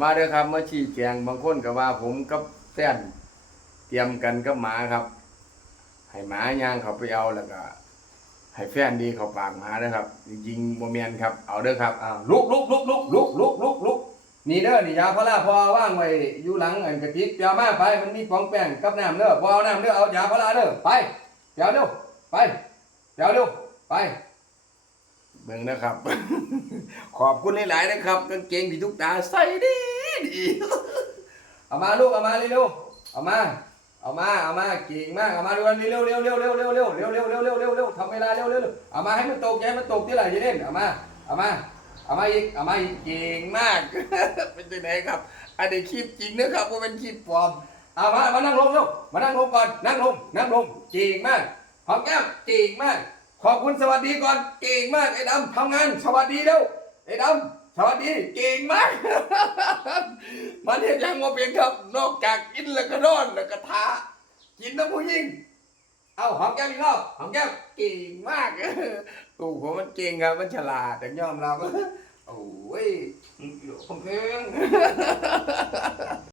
มาเด้อครับมาชี้แจงบางคนก็ว่าผมกับแฟนเตรียมกันกับหมาครับ ให้หมาย่างเขาไปเอาแล้วก็ให้แฟนดีเขาปากหมาเด้อครับจริงโมเมนครับเอาเด้อครับอ้าวลุกลุกลุกลุกลุกลุกลุกลุกนี่เด้อนี่ยาพาราพอว่างไว้อยู่หลังอันกระติกเปียวมาไปมันมีฟองแป้งกับน้ำเด้อพอเอาน้ำเด้อเอายาพาราเด้อไปเปียวเร็วไปเปียวเร็วไป เบิ่งนะครับ ขอบคุณหลายๆนะครับกางเกงที่ทุกตาใส่ดีดีเอามาลูกเอามาเร็วๆเอามาเอามาเอามาเก่งมากเอามาดูกันเร็วเร็วเร็วเร็วเร็วเร็วเร็วเร็วเร็วเร็วเร็วเร็วทำเวลาเร็วเร็วเร็วเอามาให้มันตกให้มันตกที่ไหนจะเล่นเอามาเอามาเอามาอีกเอามาอีกเก่งมากเป็นยังไงครับอันนี้คลิปจริงนะครับว่าเป็นคลิปปลอมเอามามานั่งลงเร็วมานั่งลงก่อนนั่งลงนั่งลงเก่งมากหอมแก้มเก่งมาก ขอบคุณสวัสดีก่อนเก่งมากไอ้ดำทำงานสวัสดีเร็วไอ้ดำสวัสดีเก่งมาก มันเห็นยังว่าเป็นครับ นอกจากกินแล้วก็นอนแล้วก็ทากินน้ำผู้หญิงเอาหอมแก้มอีกรอบหอมแก้มเก่งมากโอ้โหมันเก่งครับมันฉลาดแต่ยอมรับโอ้ยผมเพลง